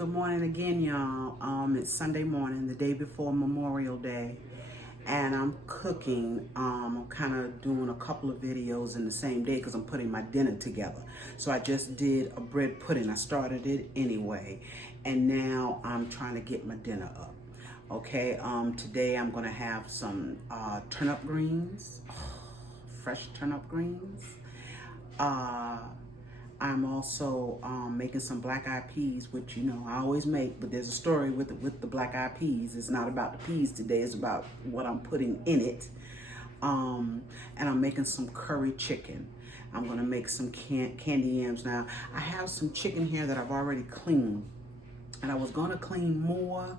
Good morning again, y'all. It's Sunday morning, the day before Memorial Day, and I'm cooking. I'm kind of doing a couple of videos in the same day because I'm putting my dinner together. So I just did a bread pudding. I started it anyway, and now I'm trying to get my dinner up. Okay, today I'm gonna have some turnip greens, fresh turnip greens. I'm also making some black-eyed peas, which I always make, but there's a story with the black-eyed peas. It's not about the peas today, it's about what I'm putting in it. And I'm making some curry chicken. I'm gonna make some candy yams. Now, I have some chicken here that I've already cleaned, and I was gonna clean more,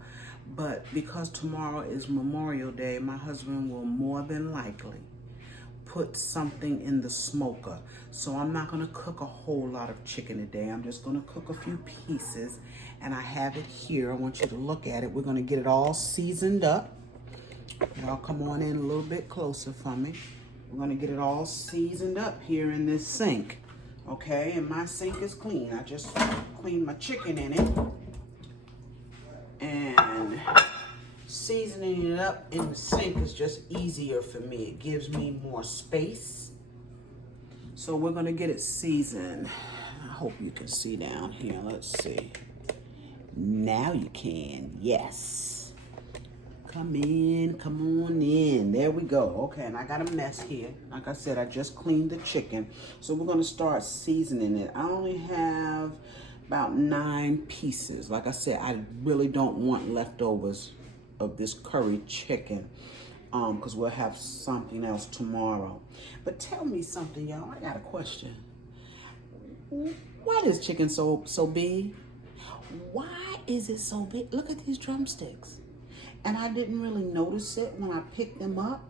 but because tomorrow is Memorial Day, my husband will more than likely put something in the smoker. So I'm not gonna cook a whole lot of chicken today. I'm just gonna cook a few pieces, and I have it here. I want you to look at it. We're gonna get it all seasoned up. Y'all come on in a little bit closer for me. We're gonna get it all seasoned up here in this sink. Okay, and my sink is clean. I just cleaned my chicken in it. And seasoning it up in the sink is just easier for me. It gives me more space. So we're gonna get it seasoned. I hope you can see down here. Let's see. Now you can. Yes. Come in, come on in. There we go. Okay, and I got a mess here. Like I said, I just cleaned the chicken. So we're gonna start seasoning it. I only have about 9 pieces. Like I said, I really don't want leftovers of this curry chicken because we'll have something else tomorrow. But tell me something, y'all. I got a question. Why is chicken so big? Why is it so big? Look at these drumsticks. And I didn't really notice it when I picked them up.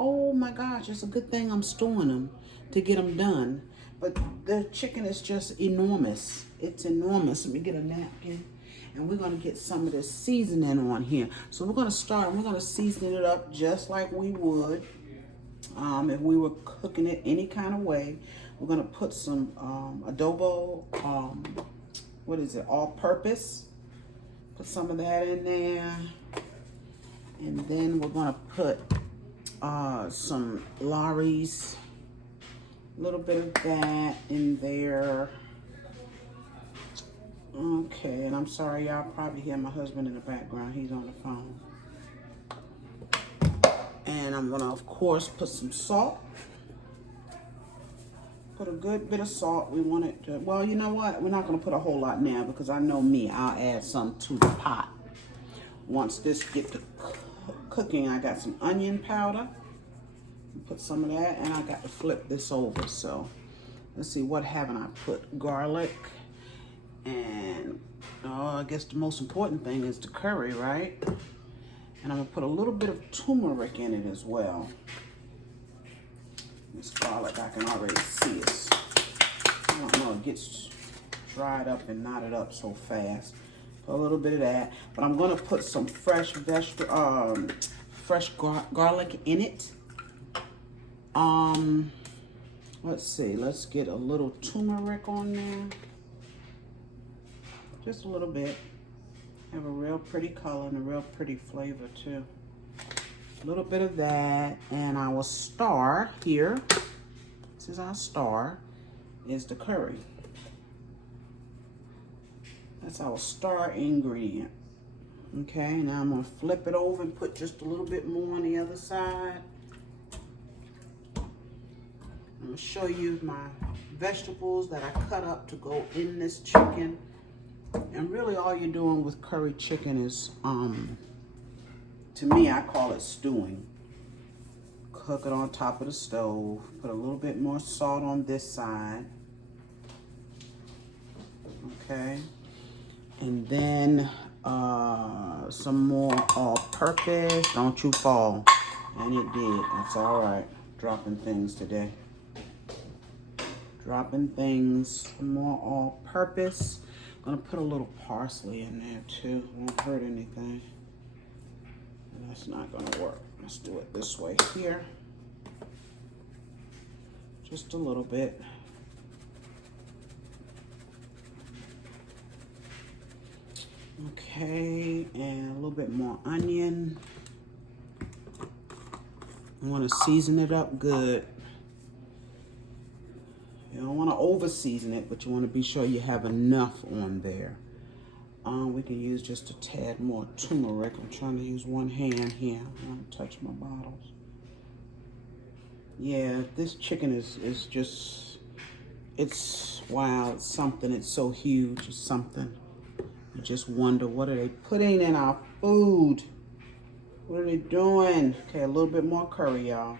Oh my gosh, it's a good thing I'm storing them to get them done. But the chicken is just enormous. It's enormous. Let me get a napkin. And we're gonna get some of this seasoning on here. So we're gonna start, we're gonna season it up just like we would if we were cooking it any kind of way. We're gonna put some adobo, what is it, all-purpose. Put some of that in there. And then we're gonna put some Lawry's, a little bit of that in there. Okay, and I'm sorry, y'all probably hear my husband in the background. He's on the phone. And I'm gonna, of course, put some salt. Put a good bit of salt. We want it to, well, you know what? We're not gonna put a whole lot now because I know me, I'll add some to the pot. Once this get to cooking, I got some onion powder. Put some of that, and I got to flip this over. So let's see, what haven't I put? Garlic. And I guess the most important thing is the curry, right? And I'm gonna put a little bit of turmeric in it as well. This garlic, I can already see it. I don't know, it gets dried up and knotted up so fast. Put a little bit of that, but I'm gonna put some fresh garlic in it. Let's see, let's get a little turmeric on there. Just a little bit. Have a real pretty color and a real pretty flavor too. A little bit of that, and our star here, this is our star, is the curry. That's our star ingredient. Okay, now I'm gonna flip it over and put just a little bit more on the other side. I'm gonna show you my vegetables that I cut up to go in this chicken. And really all you're doing with curry chicken is, to me, I call it stewing. Cook it on top of the stove. Put a little bit more salt on this side. Okay. And then some more all-purpose. Don't you fall. And it did. That's all right. Dropping things today. Dropping things. More all-purpose. I'm gonna put a little parsley in there too. Won't hurt anything. And that's not gonna work. Let's do it this way here. Just a little bit. Okay, and a little bit more onion. I want to season it up good. You don't want to over season it, but you want to be sure you have enough on there. We can use just a tad more turmeric. I'm trying to use one hand here. I don't touch my bottles. Yeah, this chicken is just, it's wow, it's something. It's so huge. It's something. You just wonder, what are they putting in our food? What are they doing? Okay, a little bit more curry, y'all.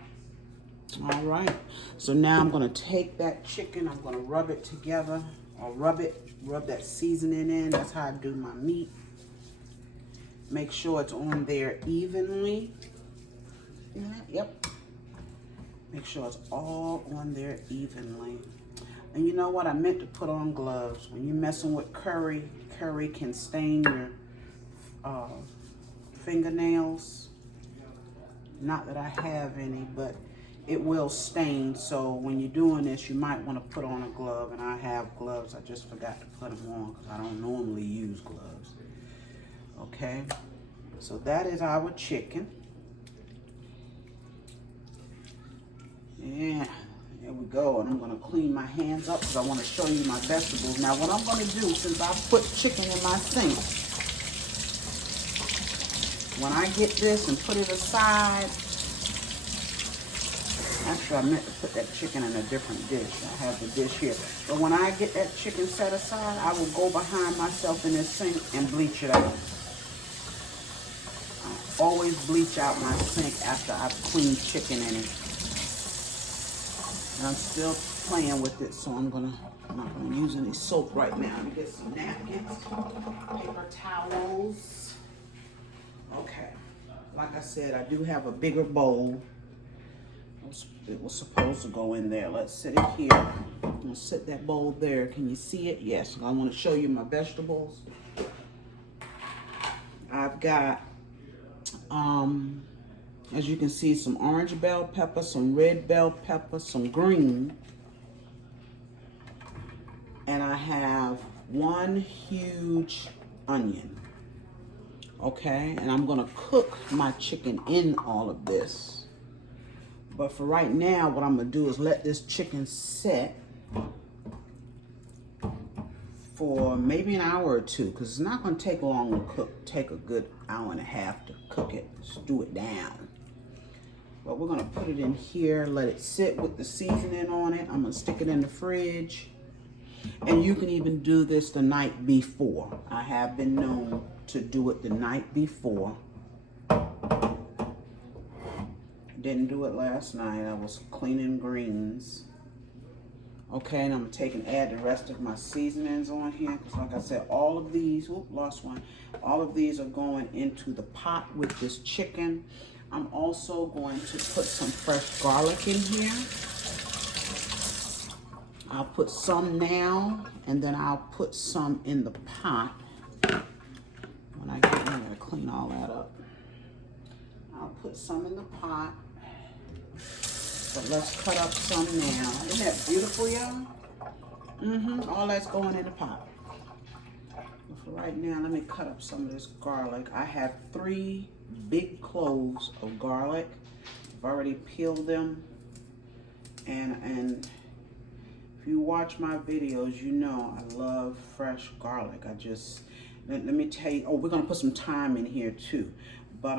All right, so now I'm gonna take that chicken, I'm gonna rub it together, or rub that seasoning in. That's how I do my meat. Make sure it's on there evenly. Yeah, yep. Make sure it's all on there evenly. And you know what? I meant to put on gloves. When you're messing with curry, curry can stain your fingernails. Not that I have any, but it will stain. So when you're doing this, you might want to put on a glove. And I have gloves. I just forgot to put them on because I don't normally use gloves. Okay, so that is our chicken. Yeah, there we go. And I'm going to clean my hands up because I want to show you my vegetables. Now, what I'm going to do, since I put chicken in my sink, when I get this and put it aside, actually I meant to put that chicken in a different dish. I have the dish here. But when I get that chicken set aside, I will go behind myself in this sink and bleach it out. I always bleach out my sink after I've cleaned chicken in it. And I'm still playing with it, so I'm not gonna use any soap right now. I'm gonna get some napkins, paper towels. Okay, like I said, I do have a bigger bowl. It was supposed to go in there. Let's sit it here. I'm gonna sit that bowl there. Can you see it? Yes. I want to show you my vegetables. I've got, as you can see, some orange bell pepper, some red bell pepper, some green. And I have one huge onion. Okay, and I'm gonna cook my chicken in all of this. But for right now, what I'm gonna do is let this chicken set for maybe an hour or two, because it's not gonna take long to cook. Take a good hour and a half to cook it, stew it down. But we're gonna put it in here, let it sit with the seasoning on it. I'm gonna stick it in the fridge. And you can even do this the night before. I have been known to do it the night before. Didn't do it last night. I was cleaning greens. Okay, and I'm gonna take and add the rest of my seasonings on here. Because like I said, all of these, lost one. All of these are going into the pot with this chicken. I'm also going to put some fresh garlic in here. I'll put some now, and then I'll put some in the pot. When I get in there to clean all that up. I'll put some in the pot. But let's cut up some now. Isn't that beautiful, y'all? All that's going in the pot. But for right now, let me cut up some of this garlic. I have 3 big cloves of garlic. I've already peeled them. And if you watch my videos, you know I love fresh garlic. Let me tell you, we're gonna put some thyme in here too. But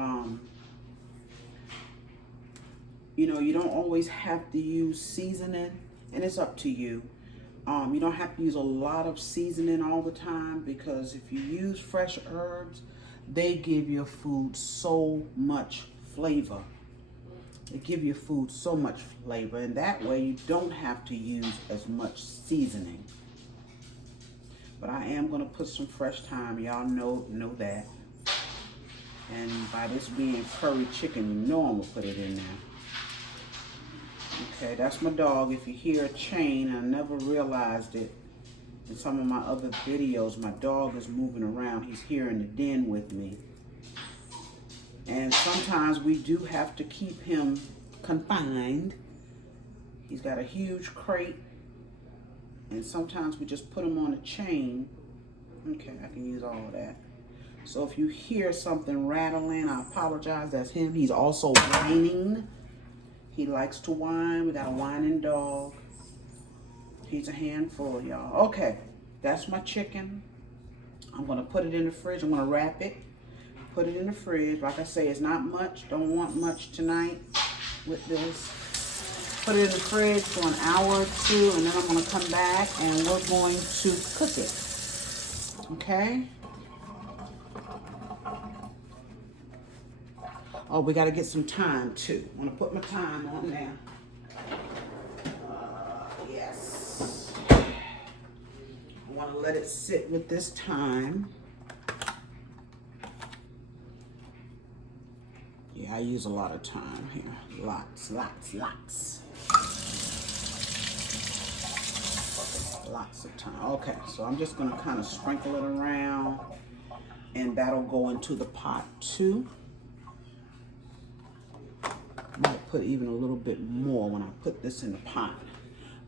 you know, you don't always have to use seasoning, and it's up to you. You don't have to use a lot of seasoning all the time, because if you use fresh herbs, they give your food so much flavor. They give your food so much flavor, and that way you don't have to use as much seasoning. But I am gonna put some fresh thyme. Y'all know that. And by this being curry chicken, you know I'm gonna put it in there. Okay, that's my dog. If you hear a chain, I never realized it in some of my other videos. My dog is moving around. He's here in the den with me. And sometimes we do have to keep him confined. He's got a huge crate. And sometimes we just put him on a chain. Okay, I can use all of that. So if you hear something rattling, I apologize. That's him. He's also whining. He likes to whine. We got a whining dog. He's a handful, y'all. Okay, that's my chicken. I'm going to put it in the fridge. I'm going to wrap it, put it in the fridge. Like I say, it's not much. Don't want much tonight with this. Put it in the fridge for an hour or two, and then I'm going to come back and we're going to cook it. Okay? Oh, we got to get some thyme too. I'm going to put my thyme on there. Yes. I want to let it sit with this thyme. Yeah, I use a lot of thyme here. Lots. Lots of thyme. Okay, so I'm just going to kind of sprinkle it around, and that'll go into the pot too. Might put even a little bit more when I put this in the pot.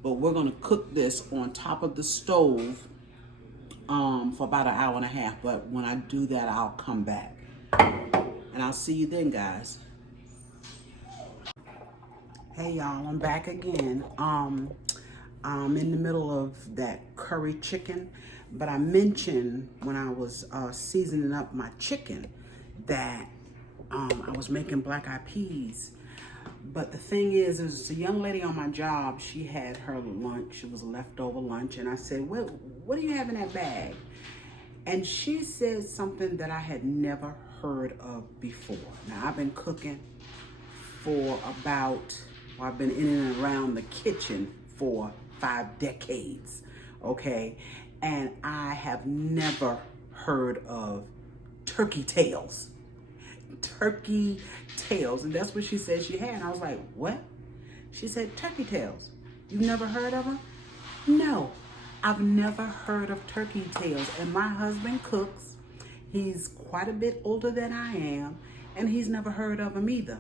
But we're going to cook this on top of the stove for about an hour and a half. But when I do that, I'll come back. And I'll see you then, guys. Hey, y'all, I'm back again. I'm in the middle of that curry chicken. But I mentioned when I was seasoning up my chicken that I was making black-eyed peas. But the thing is, there's a young lady on my job. She had her lunch. It was leftover lunch. And I said, what do you have in that bag? And she said something that I had never heard of before. Now, I've been cooking for I've been in and around the kitchen for 5 decades, okay? And I have never heard of turkey tails. Turkey tails. And that's what she said she had. And I was like, what? She said, turkey tails. You've never heard of them? No, I've never heard of turkey tails. And my husband cooks. He's quite a bit older than I am, and he's never heard of them either.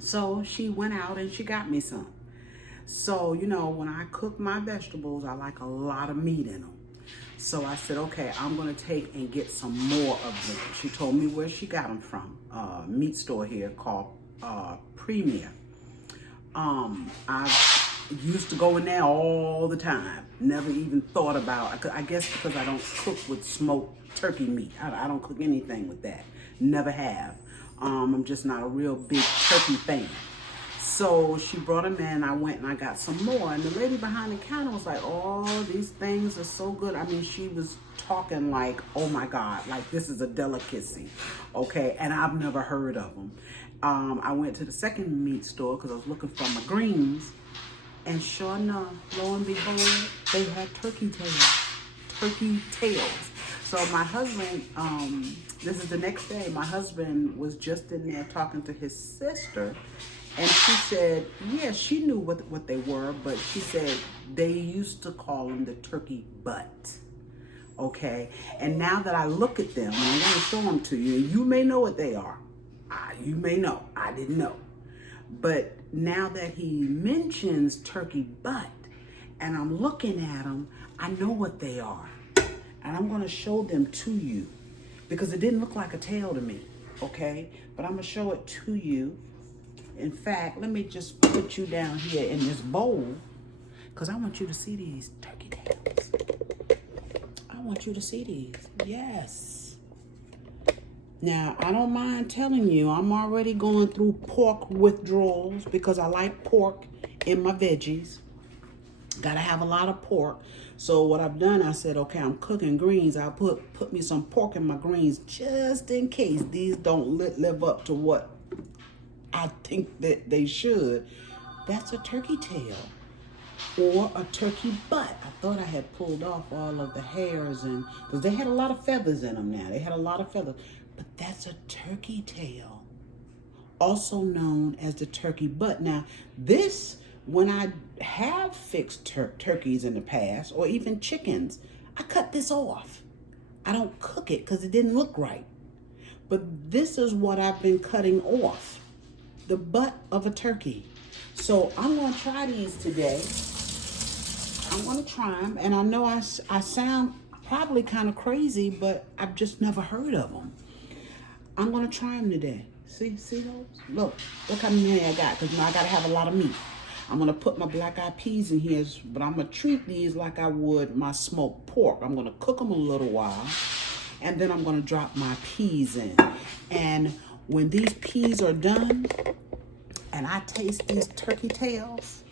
So she went out and she got me some. So, you know, when I cook my vegetables, I like a lot of meat in them. So I said, okay, I'm going to take and get some more of them. She told me where she got them from. A meat store here called Premier. I used to go in there all the time. Never even thought about, I guess because I don't cook with smoked turkey meat. I don't cook anything with that. Never have. I'm just not a real big turkey fan. So she brought them in. I went and I got some more. And the lady behind the counter was like, oh, these things are so good. I mean, she was talking like, oh my God, like this is a delicacy. Okay, and I've never heard of them. I went to the second meat store because I was looking for my greens. And sure enough, lo and behold, they had turkey tails. Turkey tails. So my husband, this is the next day, my husband was just in there talking to his sister. And she said, yeah, she knew what they were, but she said they used to call them the turkey butt. Okay. And now that I look at them, and I'm going to show them to you, and you may know what they are. You may know. I didn't know. But now that he mentions turkey butt, and I'm looking at them, I know what they are. And I'm going to show them to you because it didn't look like a tail to me. Okay. But I'm going to show it to you. In fact, let me just put you down here in this bowl because I want you to see these turkey tails. I want you to see these. Yes. Now, I don't mind telling you, I'm already going through pork withdrawals because I like pork in my veggies. Got to have a lot of pork. So what I've done, I said, okay, I'm cooking greens. I'll put me some pork in my greens just in case these don't live up to what I think that they should. That's a turkey tail or a turkey butt. I thought I had pulled off all of the hairs and because they had a lot of feathers in them now. They had a lot of feathers, but that's a turkey tail, also known as the turkey butt. Now, this, when I have fixed turkeys in the past or even chickens, I cut this off. I don't cook it because it didn't look right. But this is what I've been cutting off. The butt of a turkey. So I'm going to try these today. I'm going to try them. And I know I sound Probably kind of crazy, but I've just never heard of them. I'm gonna try them today. See those? Look how many I got, because I gotta have a lot of meat. I'm gonna put my black-eyed peas in here, but I'm gonna treat these like I would my smoked pork. I'm gonna cook them a little while, and then I'm gonna drop my peas in. And when these peas are done, and I taste these turkey tails,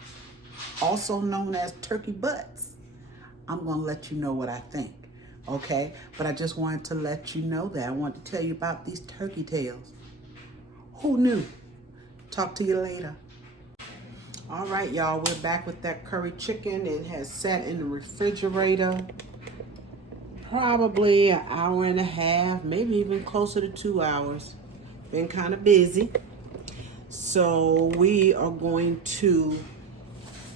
also known as turkey butts, I'm gonna let you know what I think, okay? But I just wanted to let you know that. I wanted to tell you about these turkey tails. Who knew? Talk to you later. All right, y'all, we're back with that curry chicken. It has sat in the refrigerator probably an hour and a half, maybe even closer to 2 hours. Been kind of busy. So we are going to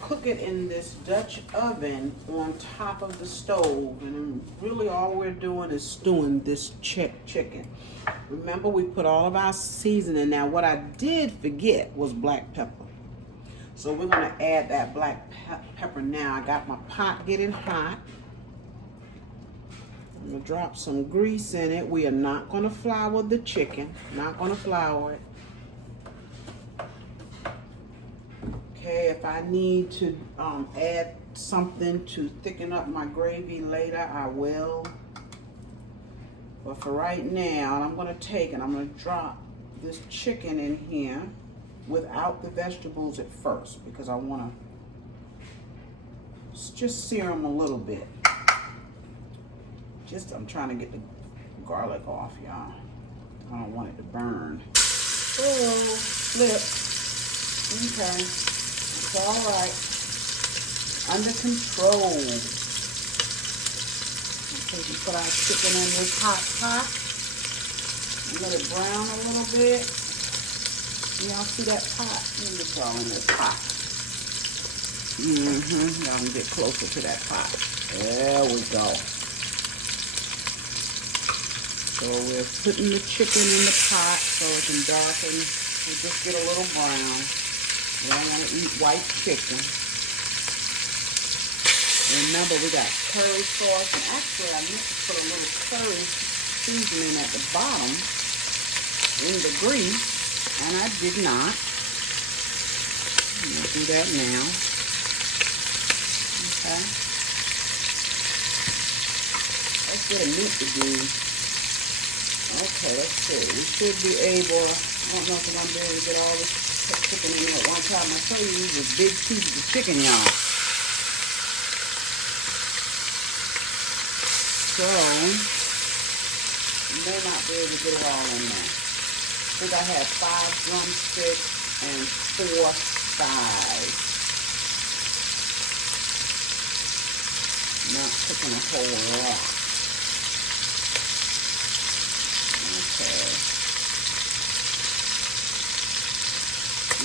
cook it in this Dutch oven on top of the stove. And really all we're doing is stewing this chicken. Remember, we put all of our seasoning. Now, what I did forget was black pepper. So we're going to add that black pepper now. I got my pot getting hot. I'm going to drop some grease in it. We are not going to flour the chicken. Not going to flour it. Okay, if I need to add something to thicken up my gravy later, I will. But for right now, I'm going to take and I'm going to drop this chicken in here without the vegetables at first, because I want to just sear them a little bit. I'm trying to get the garlic off, y'all. I don't want it to burn. Oh, flip. Okay. It's all right. Under control. Okay, we put our chicken in this hot pot. Let it brown a little bit. Y'all see that pot? Let me get y'all in this pot. Y'all can get closer to that pot. There we go. So we're putting the chicken in the pot so it can darken. We just get a little brown. We don't want to eat white chicken. Remember, we got curry sauce, and actually I need to put a little curry seasoning at the bottom in the grease, and I did not. I'm going to do that now. Okay. Let's get a meat to do. Okay, let's see. We should be able, I don't know if I'm going to be able to get all this chicken in there at one time. I tell you, these are big pieces of chicken, y'all. So, you may not be able to get it all in there. I think I had 5 drumsticks and 4 thighs. Not cooking a whole lot. Okay.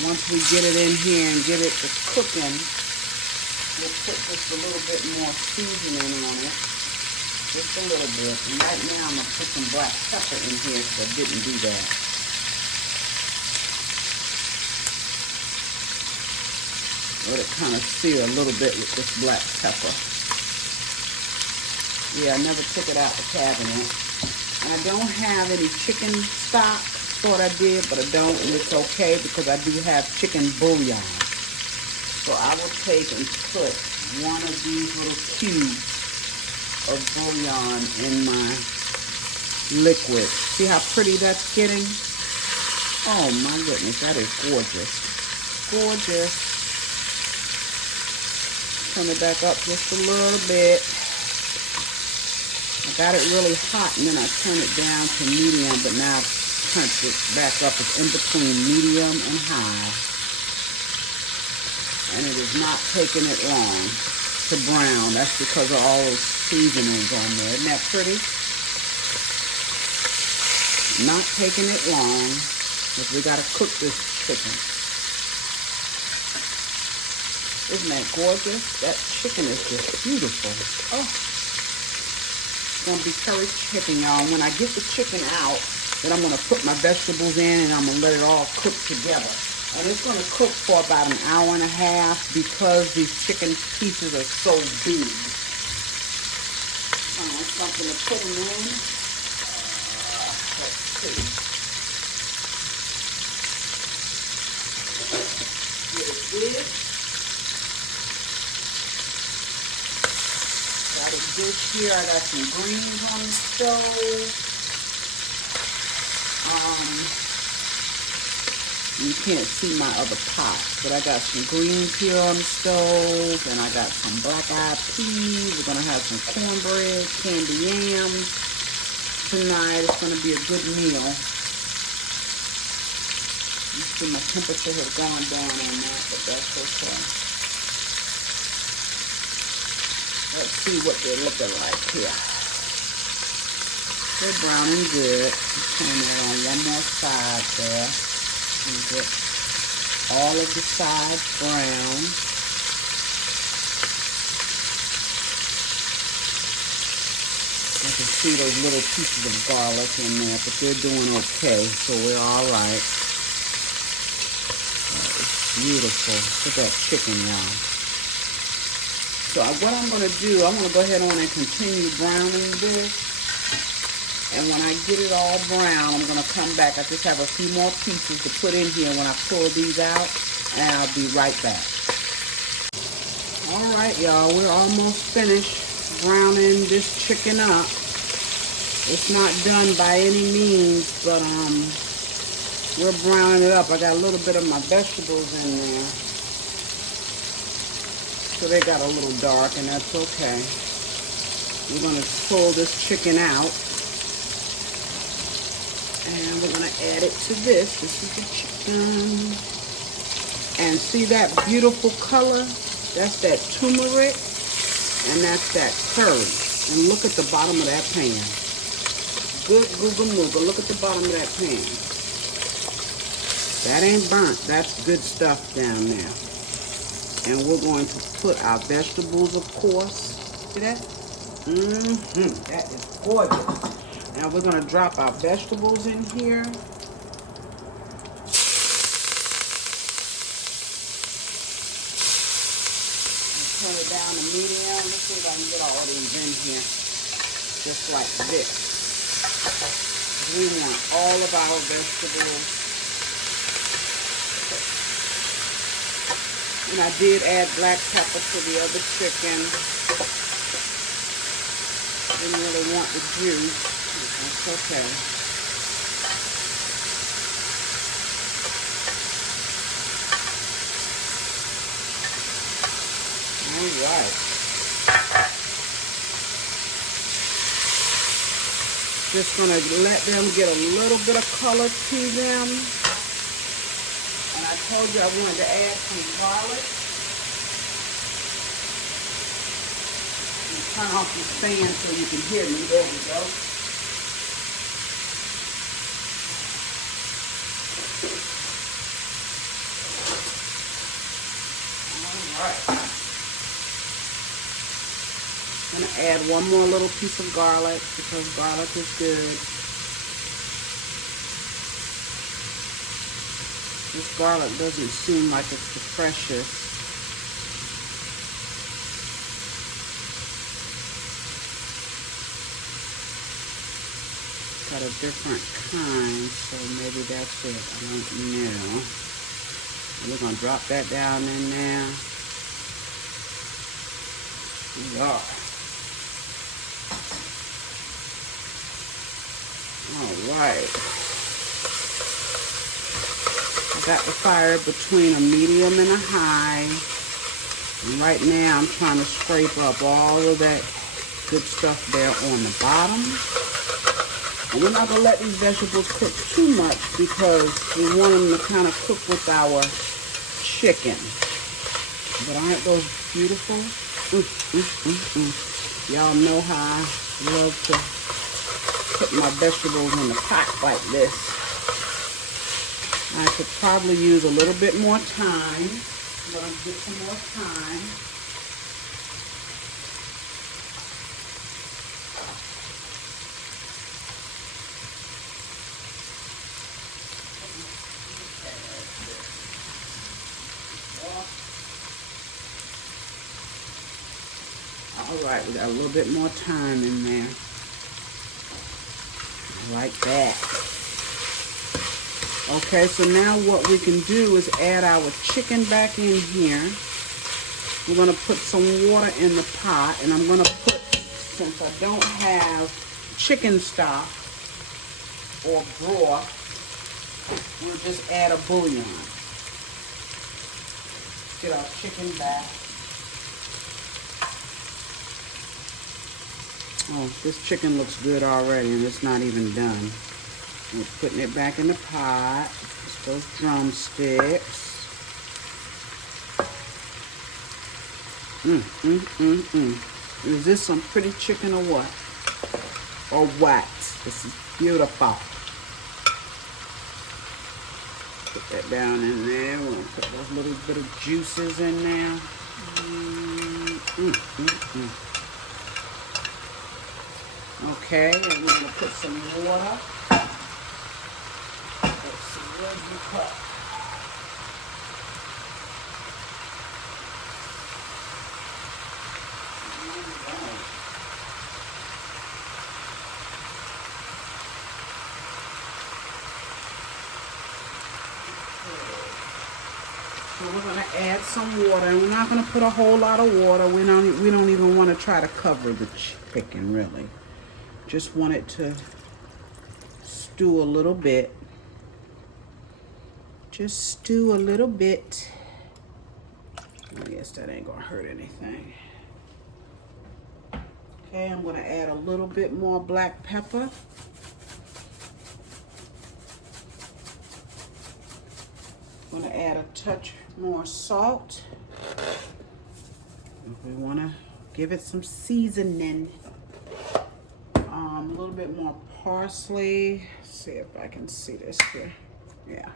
Once we get it in here and get it to cooking, we'll put just a little bit more seasoning on it. Just a little bit. And right now I'm going to put some black pepper in here because I didn't do that. Let it kind of sear a little bit with this black pepper. Yeah, I never took it out the cabinet. And I don't have any chicken stock. Thought I did, but I don't, and it's okay because I do have chicken bouillon. So I will take and put one of these little cubes of bouillon in my liquid. See how pretty that's getting? Oh my goodness, that is gorgeous. Gorgeous. Turn it back up just a little bit. I got it really hot and then I turn it down to medium, but now I've turned it back up. It's in between medium and high. And it is not taking it long to brown. That's because of all those seasonings on there. Isn't that pretty? Not taking it long because we got to cook this chicken. Isn't that gorgeous? That chicken is just beautiful. Oh, it's going to be curry chicken, y'all. When I get the chicken out, then I'm going to put my vegetables in and I'm going to let it all cook together. And it's going to cook for about an hour and a half because these chicken pieces are so big. find something to put them in. Let's see. Get a dish. Got a dish here. I got some greens on the stove. You can't see my other pot, but I got some greens here on the stove, and I got some black-eyed peas. We're gonna have some cornbread, candy yams tonight. It's gonna be a good meal. You see my temperature has gone down on that, but that's okay. Let's see what they're looking like here. They're browning good. Turn it on one more side there. And get all of the sides brown. I can see those little pieces of garlic in there, but they're doing okay, so we're all right. It's beautiful. Look at that chicken, y'all. So what I'm going to do, I'm going to go ahead on and continue browning this. And when I get it all brown, I'm going to come back. I just have a few more pieces to put in here when I pull these out, and I'll be right back. All right, y'all, we're almost finished browning this chicken up. It's not done by any means, but we're browning it up. I got a little bit of my vegetables in there, so they got a little dark, and that's okay. We're going to pull this chicken out. And we're going to add it to this. This is the chicken. And see that beautiful color? That's that turmeric. And that's that curry. And look at the bottom of that pan. Good googa mooga. Look at the bottom of that pan. That ain't burnt. That's good stuff down there. And we're going to put our vegetables, of course. See that? That is gorgeous. Now we're going to drop our vegetables in here. Turn it down to medium. Let's see if I can get all of these in here. Just like this. We want all of our vegetables. And I did add black pepper to the other chicken. Didn't really want the juice. That's okay. All right. Just gonna let them get a little bit of color to them. And I told you I wanted to add some garlic. Turn off the fan so you can hear me. There we go. Alright. I'm going to add one more little piece of garlic because garlic is good. This garlic doesn't seem like it's the freshest. Got a different kind, so maybe that's it. I don't know. We're going to drop that down in there. We are. Alright. I got the fire between a medium and a high. And right now I'm trying to scrape up all of that good stuff there on the bottom. And we're not going to let these vegetables cook too much because we want them to kind of cook with our chicken. But aren't those beautiful? Y'all know how I love to put my vegetables in the pot like this. I could probably use a little bit more time. I'm going to get some more time. All right, we got a little bit more thyme in there. Like that. Okay, so now what we can do is add our chicken back in here. We're going to put some water in the pot, and I'm going to put, since I don't have chicken stock or broth, we'll just add a bouillon. Get our chicken back. Oh, this chicken looks good already, and it's not even done. We're putting it back in the pot. Just those drumsticks. Is this some pretty chicken or what? Or what? This is beautiful. Put that down in there. We're gonna put those little bit of juices in there. Okay, and we're gonna put some water. Let's see, where's the cup? So we're gonna add some water, and we're not gonna put a whole lot of water. We don't even want to try to cover the chicken really. Just want it to stew a little bit. Just stew a little bit. I guess that ain't gonna hurt anything. Okay, I'm gonna add a little bit more black pepper. I'm gonna add a touch more salt. If we wanna give it some seasoning. A little bit more parsley. Let's see if I can see this here. Yeah.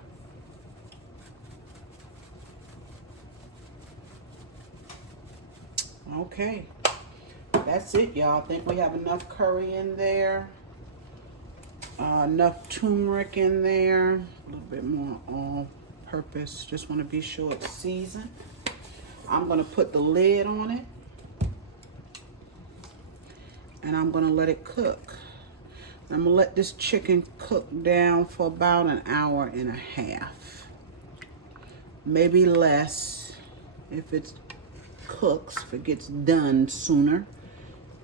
Okay. That's it, y'all. I think we have enough curry in there. Enough turmeric in there. A little bit more all-purpose. Just want to be sure it's seasoned. I'm going to put the lid on it. And I'm going to let it cook. I'm going to let this chicken cook down for about an hour and a half. Maybe less if it cooks, if it gets done sooner.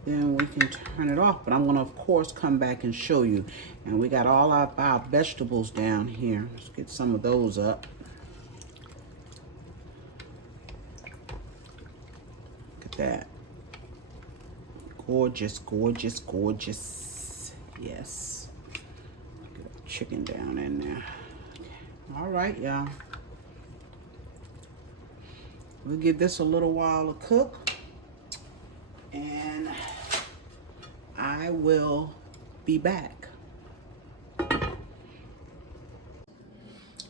Then we can turn it off. But I'm going to, of course, come back and show you. And we got all our vegetables down here. Let's get some of those up. Look at that. Gorgeous, gorgeous, gorgeous. Yes. Get our chicken down in there. All right, y'all. We'll give this a little while to cook. And I will be back.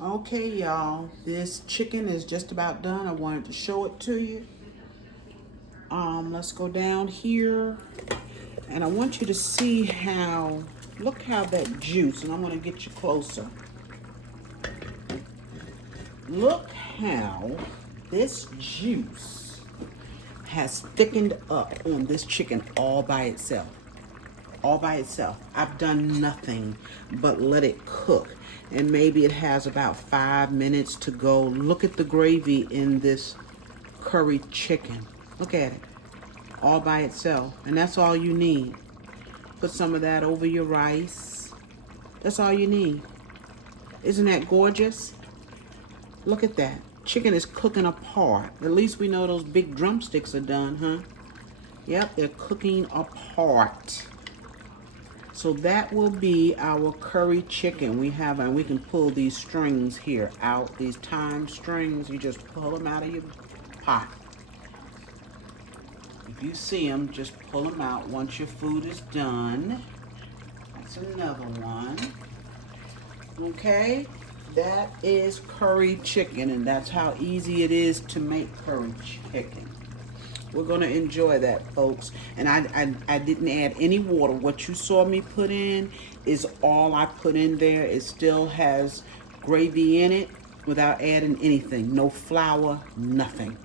Okay, y'all. This chicken is just about done. I wanted to show it to you. Let's go down here, and I want you to see how, look how that juice, and I'm going to get you closer. Look how this juice has thickened up on this chicken all by itself. All by itself. I've done nothing but let it cook, and maybe it has about 5 minutes to go. Look at the gravy in this curry chicken. Look at it. All by itself. And that's all you need. Put some of that over your rice. That's all you need. Isn't that gorgeous? Look at that. Chicken is cooking apart. At least we know those big drumsticks are done, huh? Yep, they're cooking apart. So that will be our curry chicken. We have, and we can pull these strings here out, these thyme strings. You just pull them out of your pot. If you see them, just pull them out once your food is done. That's another one. Okay, that is curry chicken, and that's how easy it is to make curry chicken. We're gonna enjoy that, folks. And I didn't add any water. What you saw me put in is all I put in there. It still has gravy in it without adding anything. No flour, nothing.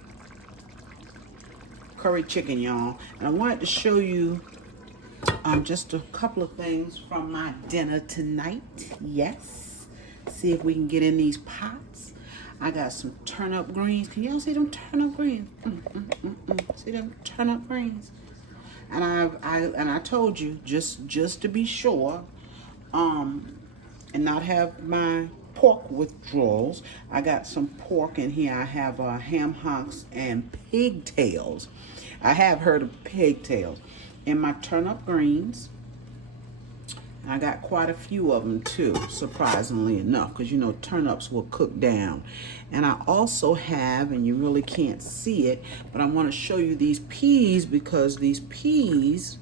curry chicken, y'all. And I wanted to show you just a couple of things from my dinner tonight. Yes. See if we can get in these pots. I got some turnip greens. Can y'all see them turnip greens? See them turnip greens? And I told you just to be sure, and not have my pork withdrawals. I got some pork in here. I have ham hocks and pigtails. I have heard of pigtails. And my turnip greens. I got quite a few of them too, surprisingly enough, because you know turnips will cook down. And I also have, and you really can't see it, but I want to show you these peas, because these peas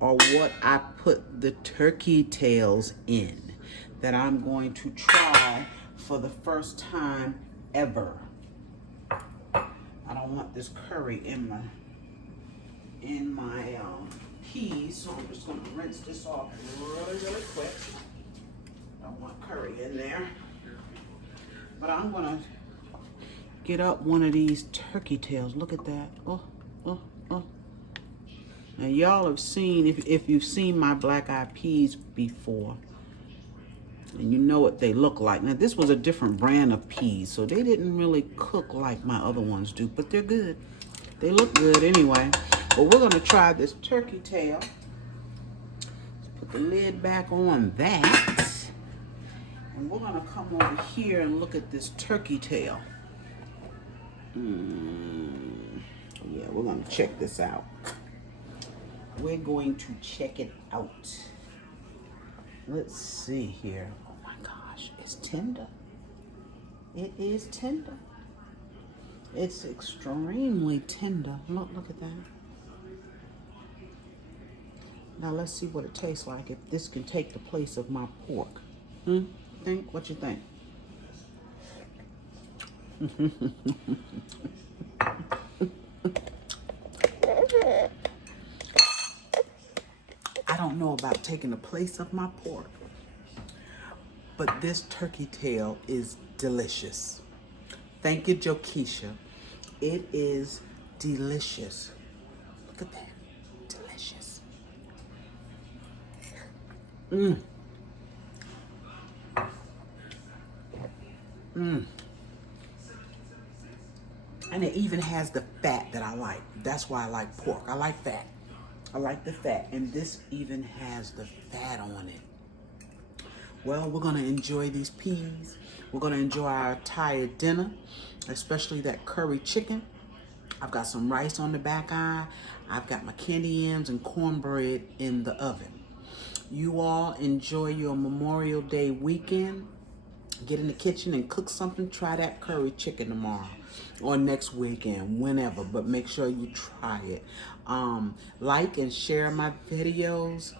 are what I put the turkey tails in, that I'm going to try for the first time ever. I don't want this curry in my peas, so I'm just going to rinse this off really quick. I don't want curry in there. But I'm going to get up one of these turkey tails. Look at that. Oh. Now y'all have seen, if you've seen my black eyed peas before, and you know what they look like. Now this was a different brand of peas, so they didn't really cook like my other ones do, but they're good. They look good anyway. But we're going to try this turkey tail. Let's put the lid back on that. And we're going to come over here and look at this turkey tail. Yeah, we're going to check this out. We're going to check it out. Let's see here. Oh my gosh, it's tender. It is tender. It's extremely tender. Look at that. Now let's see what it tastes like, if this can take the place of my pork. What you think? I don't know about taking the place of my pork, but this turkey tail is delicious. Thank you, Jokisha. It is delicious. Look at that. Delicious. And it even has the fat that I like. That's why I like pork. I like fat. I like the fat. And this even has the fat on it. Well, we're going to enjoy these peas. We're going to enjoy our entire dinner, especially that curry chicken. I've got some rice on the back eye. I've got my candy yams and cornbread in the oven. You all enjoy your Memorial Day weekend. Get in the kitchen and cook something. Try that curry chicken tomorrow or next weekend, whenever, but make sure you try it. Like and share my videos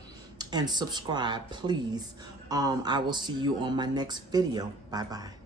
and subscribe, please. I will see you on my next video. Bye-bye.